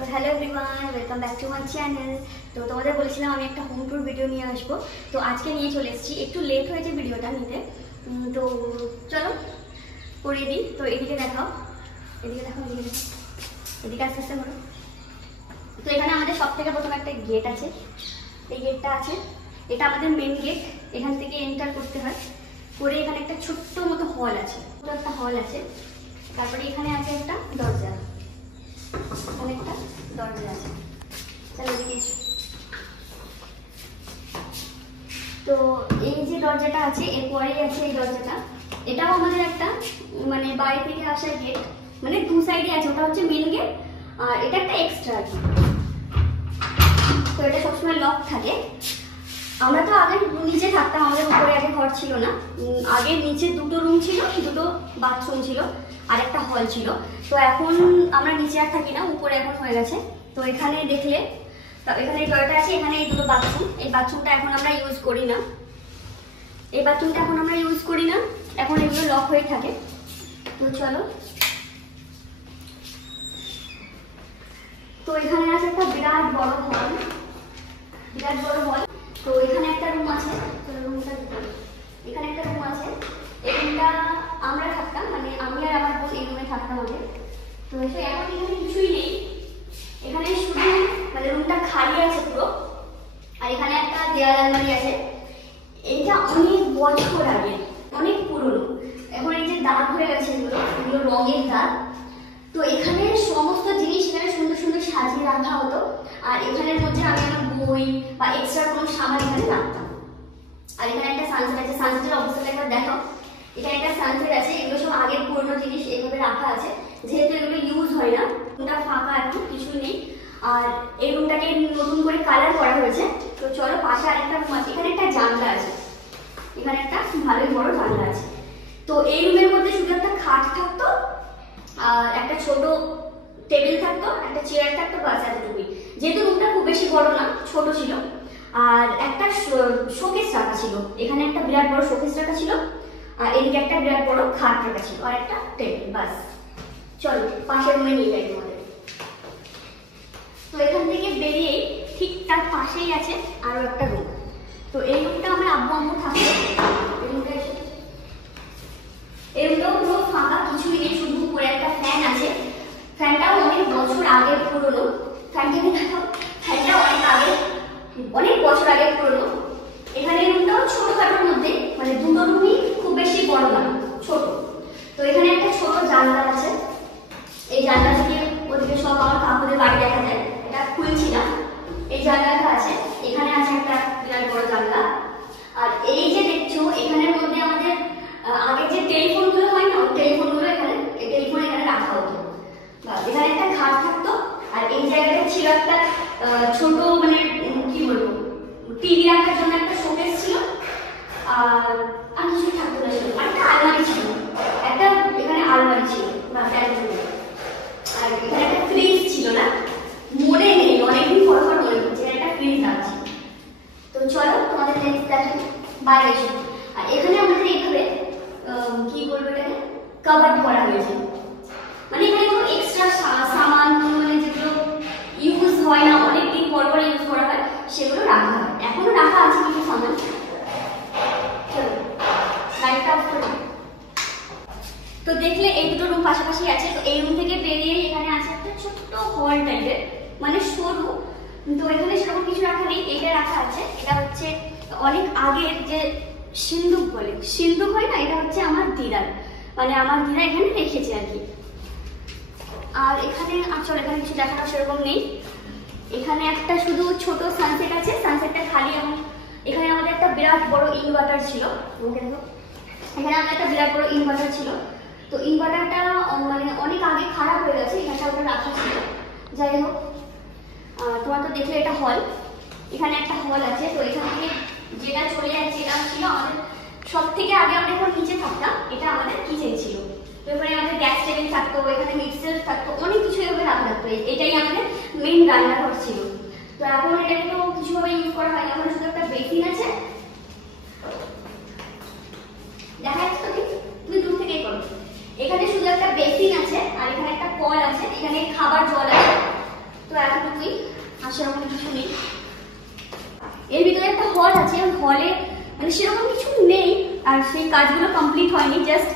তো hello everyone, welcome back to my channel. তো তোমাদের বলেছিলাম আমি একটা হোম ট্যুর ভিডিও নিয়ে আসবো, তো আজকে নিয়ে চলে এসেছি। একটু লেট হয়েছে ভিডিওটা নিতে, তো চলো করিয়ে দিই। তো এদিকে দেখাও, এদিকে দেখাও, এদিকে দেখাও, এদিকে আস্তে আস্তে করো। তো এখানে আমাদের সব থেকে প্রথমে একটা গেট আছে, এই গেটটা আছে, এটা আমাদের মেন গেট। এখান থেকে এন্টার করতে হয়, করে এখানে একটা ছোট্ট মতো হল আছে, একটা হল আছে। তারপরে এখানে আছে একটা দরজা, এখানে একটা দরজা আছে। চলো এদিকে এসো। তো এই যে দরজাটা আছে, এরপরেই আছে এই দরজাটা। এটাও আমাদের একটা মানে বাইরে থেকে আসার গেট, মানে দু সাইডে আছে। ওটা হচ্ছে মেন গেট আর এটা একটা এক্সট্রা আছে। তো এটা সবসময় লক থাকে। আমরা তো আগে নিচে থাকতাম, আমাদের উপরে আগে ঘর ছিল না। আগে নিচে দুটো রুম ছিল, দুটো বাথরুম ছিল আর একটা হল ছিল। তো এখন আমরা নিচে আর থাকি না, উপরে এখন হয়ে গেছে। তো এখানে দেখলে এখানে এই টয়লেট আছে, এখানে এই দুটো বাথরুম। এই বাথরুমটা এখন আমরা ইউজ করি না, এই বাথরুমটা এখন আমরা ইউজ করি না, এখন এগুলো লক হয়ে থাকে। তো চলো, তো এখানে আছে একটা বিরাট বড় হল, বিরাট বড় হল। তো এখানে একটা রুম আছে, রুমটা এখানে একটা রুম আছে। এই রুমটা আমরা থাকতাম, মানে আমি আর আমার বোন এই রুমে থাকতাম আগে। তো এখন এখানে কিছুই নেই, এখানে শুধু মানে রুমটা খালি আছে পুরো। আর এখানে একটা দেয়াল আলমারি আছে, এইটা অনেক বছর আগে, অনেক পুরনো। এখন এই যে দাগ হয়ে গেছে, এগুলো রঙের দাগ। তো এখানে সমস্ত জিনিস এখানে সুন্দর সুন্দর সাজিয়ে রাখা হতো। আর এখানের মধ্যে আমি আমার বই বা এক্সট্রা কোনো সামান এখানে রাখতাম। আর এখানে একটা সানসেট আছে, সানসেটের অবস্থাটা একবার দেখো। এখানে একটা সানসেট আছে, এগুলো সব আগের পুরনো জিনিস এইভাবে রাখা আছে, যেহেতু এগুলো ইউজ হয় না। রুমটা ফাঁকা, এখন কিছুই নেই। আর এই রুমটাকে নতুন করে কালার করা হয়েছে। তো চলো, পাশে আরেকটা রুম আছে, এখানে একটা জানলা আছে, এখানে একটা ভালোই বড় জানলা আছে। তো এই রুমের মধ্যে শুধু একটা খাট থাকতো আর একটা ছোট টেবিল থাকতো, একটা চেয়ার থাকতো, বাস এতটুকুই। যেহেতু রুমটা খুব বেশি বড় না, ছোট ছিল। আর একটা শোকেস রাখা ছিল, এখানে একটা বিরাট বড় শোকেস রাখা ছিল, আর এদিকে একটা বিরাট বড় খাট রাখা ছিল আর একটা টেবিল, বাস। চলো পাশের রুমে নিয়ে যাই তোমাদের। তো এখান থেকে বেরিয়েই ঠিক তার পাশেই আছে আরো একটা রুম। তো এই রুমটা আমার আব্বু আম্মু থাকতো। এই রুমটাও পুরো ফাঁকা, কিছুই নেই, শুধু উপরে একটা ফ্যান আছে। ফ্যানটাও অনেক বছর আগে পুরনো। ফ্যানটাকে দেখো, ফ্যানটা অনেক আগে, অনেক বছর আগে পুরনো। এখানে রুমটাও ছোটখাটোর মধ্যে, মানে দুটো রুমই খুব বেশি বড় না, ছোট। তো এখানে একটা ছোট জানলা আছে, এই জানলা থেকে ওদিকে সব আমার কাকুদের বাড়ি দেখা যায়। এটা খুলছি না, এই জানলাটা আছে। এখানে আছে একটা বিরাট বড় জানলা। আর এই যে দেখছো, এখানের মধ্যে আমাদের আগে যে টেলিফোনগুলো হয় না, টেলিফোনগুলো এখানে, এই টেলিফোন এখানে রাখা হতো। এখানে একটা খাট থাকতো। আর এই জায়গাটা ছিল একটা ছোট, মানে কি বলবো, টিভি রাখার জন্য একটা শোকেস ছিল। আর কিছু থাকতো না, একটা আলমারি ছিল, একটা এখানে আলমারি ছিল। আর এখানে একটা ফ্রিজ ছিল, না মনে নেই, অনেকদিন পর পর মনে হচ্ছে একটা ফ্রিজ আছে। তো চলো তোমাদের নেক্সট দেখো, বাইরে এসো। আর এখানে আমাদের এইভাবে কি বলবো, এটাকে কাভার্ড করা হয়েছে, মানে এখানে কোনো এক্সট্রা সামান, মানে যেগুলো ইউজ হয় না, অনেকদিন পর পর ইউজ করা হয়, সেগুলো রাখা হয়। এখনো রাখা আছে কিছু সামান। চলো লাইটটা অফ করে। তো দেখলে এই দুটো রুম পাশাপাশি আছে। তো এই রুম থেকে বেরিয়ে এখানে আছে একটা ছোট্ট হল টাইপের, মানে সরু। তো এখানে সেরকম কিছু রাখা নেই, এটা রাখা আছে। এটা হচ্ছে অনেক আগের যে সিন্দুক বলে, সিন্দুক হয় না, এটা হচ্ছে আমার দিদার, মানে আমার দিদা এখানে রেখেছে আর কি। আর এখানে আসলে এখানে কিছু দেখানো সেরকম নেই। এখানে একটা শুধু ছোট সানসেট আছে, সানসেটটা খালি। এবং এখানে আমাদের একটা বিরাট বড় ইনভার্টার ছিল, এখানে আমাদের একটা বিরাট বড় ইনভার্টার ছিল। তো ইনভার্টারটা মানে অনেক আগে খারাপ হয়ে গেছে, এখানটা ওটা রাখা ছিল। যাই হোক, তোমার তো দেখলে এটা হল, এখানে একটা হল আছে। তো এখান থেকে যেটা চলে যাচ্ছে, এটা ছিল আমাদের সব থেকে আগে, আমরা এখন নিচে থাকতাম, এটা আমাদের কিচেন ছিল। তো এখানে আমাদের গ্যাস টেবিল থাকতো, এখানে মিক্সার থাকতো, অনেক কিছু এভাবে রাখা থাকতো। এটাই আমাদের মেইন রান্নাঘর ছিল। তো এখন এটাকে তো কিছুভাবে ইউজ করা হয় না, এখন শুধু একটা বেসিন আছে, দেখা যাচ্ছে তো, তুমি দূর থেকেই করো। এখানে শুধু একটা বেসিন আছে আর এখানে একটা কল আছে, এখানে খাবার জল আছে। তো এতটুকুই, আর সেরকম কিছু নেই। এর ভিতরে একটা হল আছে, হলে মানে সেরকম কিছু নেই, আর সেই কাজগুলো কমপ্লিট হয়নি, জাস্ট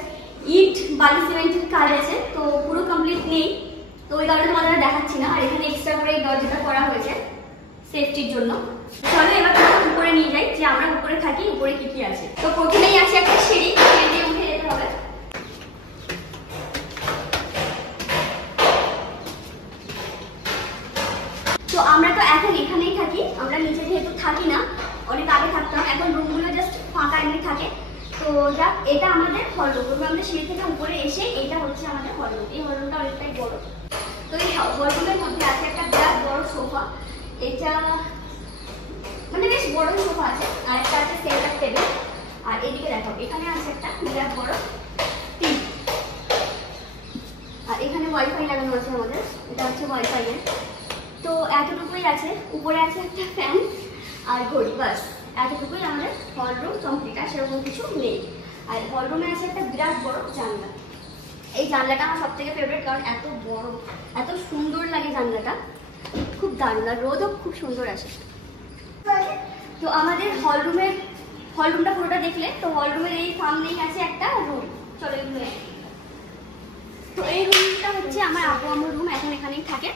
ইট বালি সিমেন্টের কাজ আছে, তো পুরো কমপ্লিট নেই, তো ওই কারণে তোমাদের দেখাচ্ছি না। আর এখানে এক্সট্রা করে এই দরজাটা করা হয়েছে সেফটির জন্য। চলো এবার তোমাকে উপরে নিয়ে যাই, যে আমরা উপরে থাকি, উপরে কি কি আছে। তো প্রথমেই আছে একটা সিঁড়ি, সিঁড়ি দিয়ে উঠে যেতে হবে। তো আমরা তো এখন এখানেই থাকি, আমরা নিচে যেহেতু থাকি না, অনেক আগে থাকতাম, এখন রুমগুলো জাস্ট ফাঁকা এমনি থাকে। তো যাক, এটা আমাদের হল রুম। আমাদের সিঁড়ি থেকে উপরে এসে এটা হচ্ছে আমাদের হল রুম। এই হল রুমটা অনেকটাই বড়। তো এই হল রুমের মধ্যে আছে একটা বিরাট বড় সোফা, এটা মানে বেশ বড় সোফা আছে, আর একটা আছে সেন্টার টেবিল। আর এদিকে দেখো, এখানে আছে একটা বিরাট বড় টিভি, আর এখানে ওয়াইফাই লাগানো আছে আমাদের, এটা হচ্ছে ওয়াইফাই এর। তো এতটুকুই আছে, উপরে আছে একটা ফ্যান আর ঘড়ি, বাস এতটুকুই আমাদের হল রুম কমপ্লিট, আর সেরকম কিছু নেই। আর হল রুমে আছে একটা বিরাট বড় জানলা। এই জানলাটা আমার সব থেকে ফেভারিট, কারণ এত বড়, এত সুন্দর লাগে জানলাটা, খুব দারুণ, আর রোদও খুব সুন্দর আসে। তো আমাদের হল রুমটা পুরোটা দেখলে, তো হল রুমের এই সামনেই আছে একটা রুম। চলো এই রুমে, তো এই রুমটা হচ্ছে আমার আব্বু আম্মুর রুম, এখন এখানেই থাকে।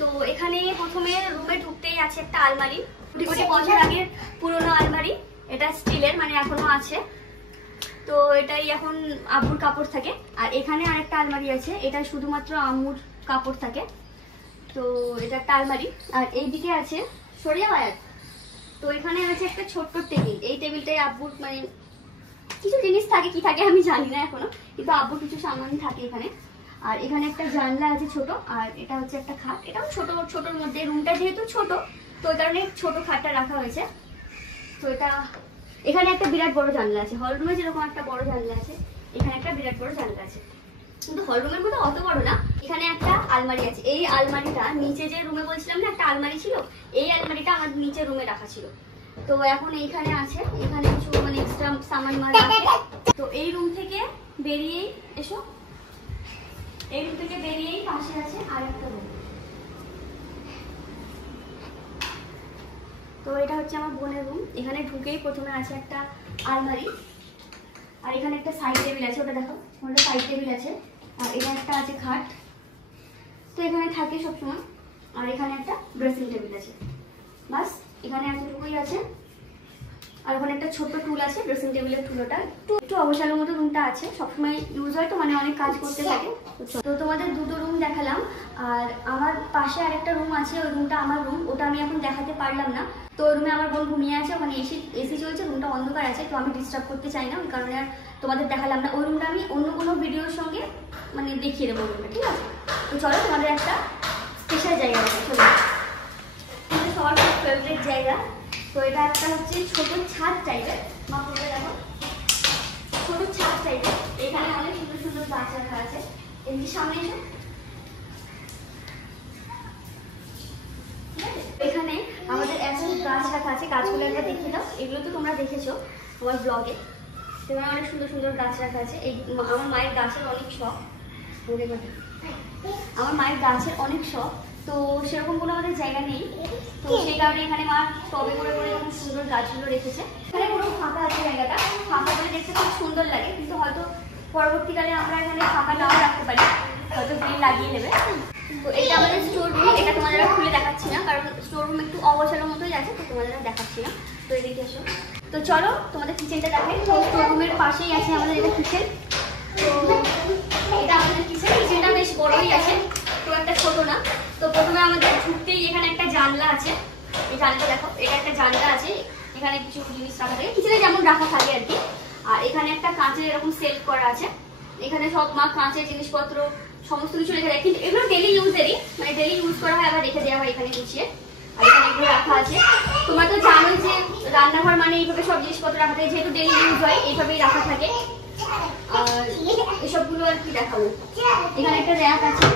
তো এখানে প্রথমে রুমে ঢুকতেই আছে একটা আলমারি, 20 বছর আগের পুরোনো আলমারি, এটা স্টিলের, মানে এখনো আছে। তো এটাই এখন আব্বুর কাপড় থাকে। আর এখানে আরেকটা আলমারি আছে, এটা শুধুমাত্র আম্মুর কাপড় থাকে। তো এটা একটা আলমারি। আর এইদিকে আছে সরিয়া বায়াত, তো এখানে আছে একটা ছোট্ট টেবিল। এই টেবিলটাই আব্বুর মানে কিছু জিনিস থাকে, কি থাকে আমি জানি না এখনো, কিন্তু আব্বুর কিছু সামান থাকে এখানে। আর এখানে একটা জানলা আছে ছোট, আর এটা হচ্ছে একটা খাট, এটাও ছোটোর মধ্যে। রুমটা যেহেতু ছোট, তো ওই কারণে ছোট খাটটা রাখা হয়েছে। তো এটা এখানে একটা বিরাট বড় জানলা আছে, হল রুমে যেরকম একটা বড় জানলা আছে, এখানে একটা বিরাট বড় জানলা আছে, কিন্তু হল রুমের মধ্যে অত বড় না। এখানে একটা আলমারি আছে, এই আলমারিটা নিচে যে রুমে বলছিলাম না একটা আলমারি ছিল, এই আলমারিটা আমার নিচে রুমে রাখা ছিল। তো এখন এইখানে আছে, এখানে কিছু মানে এক্সট্রা সামান মাল আছে। তো এই রুম থেকে বেরিয়েই এসো, এই রুম থেকে বেরিয়েই পাশে আছে আরেকটা রুম। তো এটা হচ্ছে আমার বোনের রুম। এখানে ঢুকেই প্রথমে আছে একটা আলমারি, আর এখানে একটা সাইড টেবিল আছে, ওটা দেখো, ওটা সাইড টেবিল আছে। আর এখানে একটা আছে খাট, তো এখানে থাকে সবসময়। আর এখানে একটা ড্রেসিং টেবিল আছে, বাস এখানে এতটুকুই আছে। আর ওখানে একটা ছোট্ট টুল আছে, ড্রেসিং টেবিলের টুলটা একটু অবসালের মতো রুমটা আছে, সবসময় ইউজ হয়, তো মানে অনেক কাজ করতে থাকে। তো তোমাদের দুটো রুম দেখালাম। আর আমার পাশে আরেকটা রুম আছে, ওই রুমটা আমার রুম, ওটা আমি এখন দেখাতে পারলাম না। তো ওই রুমে আমার বোন ঘুমিয়ে আছে, ওখানে এসি চলছে, রুমটা অন্ধকার আছে, তো আমি ডিস্টার্ব করতে চাই না, ওই কারণে আর তোমাদের দেখালাম না। ওই রুমটা আমি অন্য কোনো ভিডিওর সঙ্গে মানে দেখিয়ে দেবো রুমটা, ঠিক আছে? তো চলো তোমাদের একটা স্পেশাল জায়গা আছে, চলো সবার খুব ফেভারিট জায়গা। তো এটা একটা হচ্ছে ছোট ছাদ টাইপের, মা পুরো দেখো ছোট ছাদ টাইপের। এখানে অনেক সুন্দর সুন্দর গাছ রাখা আছে, এমনি সামনে এসো। এখানে আমাদের এত গাছ রাখা আছে, গাছগুলো একটা দেখিয়ে দাও। এগুলো তো তোমরা দেখেছো আমার ব্লগে, সেখানে অনেক সুন্দর সুন্দর গাছ রাখা আছে। এই আমার মায়ের গাছের অনেক শখ, আমার মায়ের গাছের অনেক শখ, তো সেরকম কোনো আমাদের জায়গা নেই, তো সেই কারণে এখানে মা টবে করে করে এরকম সুন্দর গাছগুলো রেখেছে। এখানে পুরো ফাঁকা আছে জায়গাটা, ফাঁকা করে দেখতে খুব সুন্দর লাগে, কিন্তু হয়তো পরবর্তীকালে আমরা এখানে ফাঁকা নাও রাখতে পারি, হয়তো গ্রিল লাগিয়ে নেবে। তো এটা আমাদের স্টোর রুম, এটা তোমাদের খুলে দেখাচ্ছি না, কারণ স্টোর রুম একটু অবসরের মতোই আছে, তো তোমাদের দেখাচ্ছি না। তো এদিকে এসো, তো চলো তোমাদের কিচেনটা দেখাই। তো স্টোর রুমের পাশেই আছে আমাদের এটা কিচেন। তো এটা আমাদের কিচেনটা বেশ বড়ই আছে, তো একটা ছোট না। তো প্রথমে আমাদের ঢুকতেই এখানে একটা জানলা আছে, এই জানলা দেখো, এটা একটা জানলা আছে, এখানে কিছু জিনিস রাখা থাকে, কিচেনে যেমন রাখা থাকে আর কি। আর এখানে একটা কাঁচের এরকম সেলফ করা আছে, এখানে সব মা কাঁচের জিনিসপত্র সমস্ত কিছু রেখে দেয়, কিন্তু এগুলো ডেলি ইউজেরই, মানে ডেলি ইউজ করা হয়, আবার রেখে দেওয়া হয় এখানে গুছিয়ে। আর এখানে এগুলো রাখা আছে। তোমরা তো জানোই যে রান্নাঘর মানে এইভাবে সব জিনিসপত্র রাখা থাকে, যেহেতু ডেলি ইউজ হয় এইভাবেই রাখা থাকে। আর এসবগুলো আর কি দেখাবো, এখানে একটা র্যাক আছে,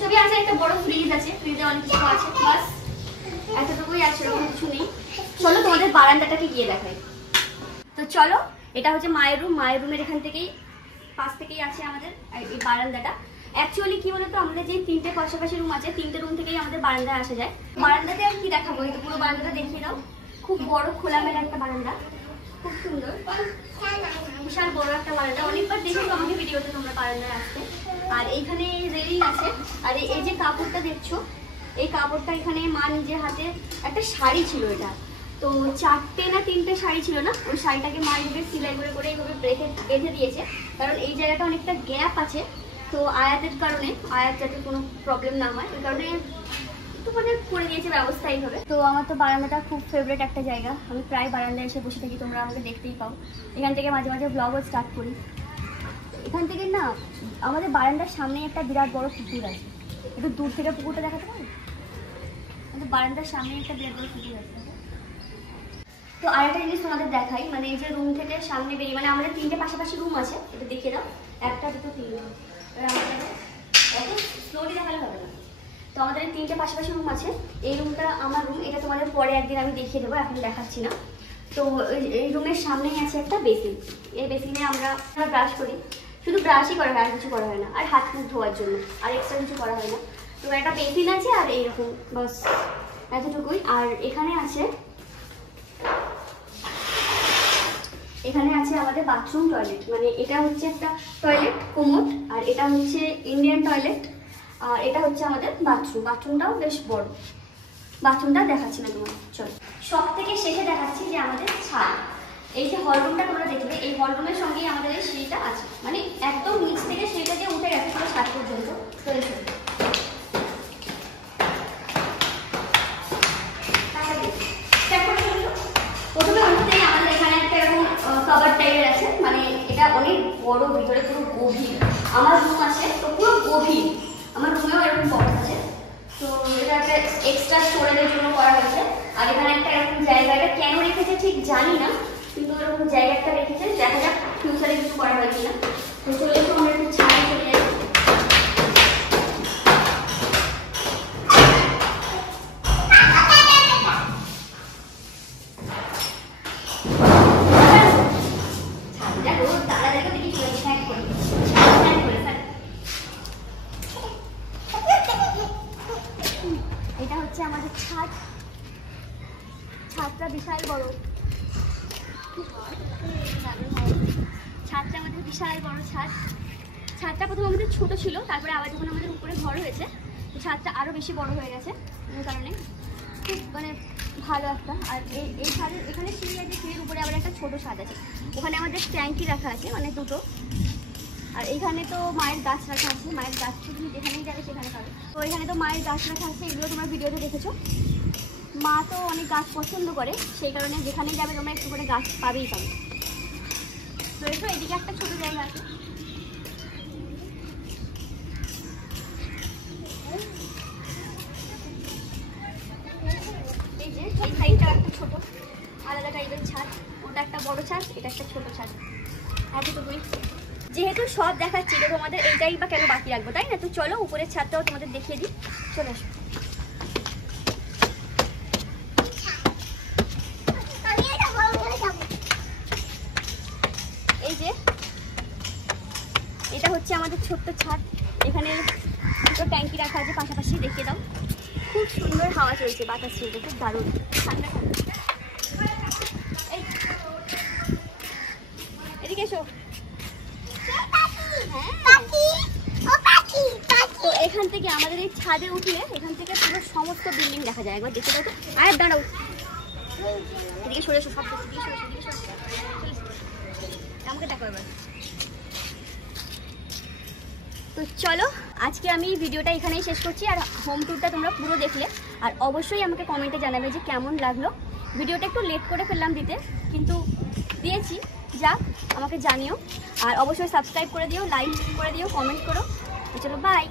সবই আছে, একটা বড় ফ্রিজ আছে, ফ্রিজে অনেক কিছু আছে, বাস এতটুকুই আছে, এরকম কিছু নেই। চলো তোমাদের বারান্দাটাকে গিয়ে দেখাই। তো চলো, এটা হচ্ছে মায়ের রুম, মায়ের রুমের এখান থেকেই পাশ থেকেই আছে আমাদের এই বারান্দাটা। অ্যাকচুয়ালি কি বলতো, আমাদের যে 3টে পাশাপাশি রুম আছে, 3টে রুম থেকেই আমাদের বারান্দায় আসা যায়। বারান্দাতে আর কি দেখাবো, এই তো পুরো বারান্দাটা দেখিয়ে দাও। খুব বড় খোলামেলা একটা বারান্দা, খুব সুন্দর, বিশাল বড় একটা বারান্দা। অনেকবার দেখেছো আমাকে ভিডিওতে তোমরা বারান্দায় আসতে। আর এইখানে রেলিং আছে। আর এই যে কাপড়টা দেখছো, এই কাপড়টা এখানে মা নিজের হাতে, একটা শাড়ি ছিল এটা, তো 4টে না 3টে শাড়ি ছিল না, ওই শাড়িটাকে মা এইভাবে সেলাই করে করে এইভাবে বেঁধে দিয়েছে। কারণ এই জায়গাটা অনেকটা গ্যাপ আছে, তো আয়াতের কারণে, আয়াত যাতে কোনো প্রবলেম না হয়, এই কারণে একটু মানে করে দিয়েছে ব্যবস্থা এইভাবে। তো আমার তো বারান্দাটা খুব ফেভারিট একটা জায়গা, আমি প্রায় বারান্দায় এসে বসে থাকি, তোমরা আমাকে দেখতেই পাও। এখান থেকে মাঝে মাঝে ব্লগও স্টার্ট করি। এখান থেকে না আমাদের বারান্দার সামনে একটা বিরাট বড় পুকুর আছে, একটু দূর থেকে পুকুরটা দেখাতে পারি? আমাদের বারান্দার সামনে একটা বিরাট বড় পুকুর আছে। তো আরেকটা জিনিস তোমাদের দেখাই, মানে এই যে রুম থেকে সামনে বেরিয়ে, মানে আমাদের 3টে পাশাপাশি রুম আছে, এটা দেখিয়ে দাও, 1 2 3, এত স্লোলি দেখালে হবে না। তো আমাদের 3টে পাশাপাশি রুম আছে, এই রুমটা আমার রুম, এটা তোমাদের পরে একদিন আমি দেখিয়ে দেবো, এখন দেখাচ্ছি না। তো এই রুমের সামনেই আছে একটা বেসিন, এই বেসিনে আমরা ব্রাশ করি, শুধু ব্রাশই করা হয়, আর কিছু করা হয় না, আর হাত মুখ ধোয়ার জন্য আর এক্সট্রা কিছু করা হয় না। তো একটা বেসিন আছে আর এইরকম, বাস এতটুকুই। আর এখানে আছে আমাদের বাথরুম টয়লেট, মানে এটা হচ্ছে একটা টয়লেট কোমোড, আর এটা হচ্ছে ইন্ডিয়ান টয়লেট, আর এটা হচ্ছে আমাদের বাথরুম। বাথরুমটাও বেশ বড়, বাথরুমটা দেখাচ্ছি না তোমার, চলো। সব থেকে শেষে দেখাচ্ছি যে আমাদের ছাদ, এই যে হলরুমটা তোমরা দেখবে, এই হলরুমের সঙ্গেই আমাদের এই সিঁড়িটা আছে, মানে একদম নিচ থেকে সিঁড়িটা যে উঠে গেছে পুরো ছাদ পর্যন্ত। প্রথমে উঠতেই আমাদের এখানে একটা এরকম কভার টাইপের আছে, মানে এটা অনেক বড়, ভিতরে পুরো গভীর। আমার রুম আছে তো পুরো গভীর, আমার রুমেও এরকম কভার আছে, তো এটা একটা এক্সট্রা স্টোরেজের জন্য করা হয়েছে। আর এখানে একটা এরকম জায়গাটা কেন রেখেছে ঠিক জানি না, কিন্তু এরকম জায়গাটা রেখেছে, দেখা যাক ফিউচারে কিছু করা হয় কিনা। তো চলে এসো আমরা একটু ছাদে চলে যাই। এটা হচ্ছে আমাদের ছাদ, ছাদটা বিশাল বড়, ছাদটা আমাদের বিশাল বড় ছাদ। ছাদটা প্রথমে আমাদের ছোট ছিল, তারপরে আবার যখন আমাদের উপরে ঘর হয়েছে, তো ছাদটা আরও বেশি বড় হয়ে গেছে, এই কারণে খুব মানে ভালো একটা। আর এই ছাদের এখানে সিঁড়ি আছে, সিঁড়ির উপরে আবার একটা ছোটো ছাদ আছে, ওখানে আমাদের ট্যাঙ্কি রাখা আছে, মানে দুটো। আর এইখানে তো মায়ের গাছ রাখা আছে, মায়ের গাছ তুমি যেখানেই যাবে সেখানে পাবে। তো এখানে তো মায়ের গাছ রাখা আছে, এগুলো তোমরা ভিডিওতে দেখেছো। মা তো অনেক গাছ পছন্দ করে, সেই কারণে যেখানেই যাবে তোমরা একটু করে গাছ পাবেই পাবে। তো এসো, এদিকে একটা ছোটো জায়গা আছে, এই যে এই সাইডটা একটা ছোটো আলাদা টাইপের ছাদ, ওটা একটা বড় ছাদ, এটা একটা ছোটো ছাদ, এতটুকুই। যেহেতু সব দেখাচ্ছি তো তোমাদের এইটাই বা কেন বাকি রাখবো, তাই না? তো চলো উপরের ছাদটাও তোমাদের দেখিয়ে দিই, চলে আসো। এই যে এটা হচ্ছে আমাদের ছোট্ট ছাদ, এখানে দুটো ট্যাঙ্কি রাখা আছে পাশাপাশি, দেখিয়ে দাও। খুব সুন্দর হাওয়া চলছে, বাতাস চলছে, খুব দারুণ ঠান্ডা ঠান্ডা। এদিকে এসো। তো এখান থেকে আমাদের এই ছাদে উঠলে এখান থেকে পুরো সমস্ত বিল্ডিং দেখা যায়, একবার দেখে দাও তো। আর দাঁড়াও, এদিকে সরে এসো, সব দিকে সরে এসো, এদিকে সরে আমাকে দেখো এবার। তো চলো আজকে আমি ভিডিওটা এখানেই শেষ করছি, আর হোম ট্যুরটা তোমরা পুরো দেখলে, আর অবশ্যই আমাকে কমেন্টে জানাবে যে কেমন লাগলো। ভিডিওটা একটু লেট করে ফেললাম দিতে, কিন্তু দিয়েছি, যাক আমাকে জানিও। আর অবশ্যই সাবস্ক্রাইব করে দিও, লাইক করে দিও, কমেন্ট করো। তো চলো বাই।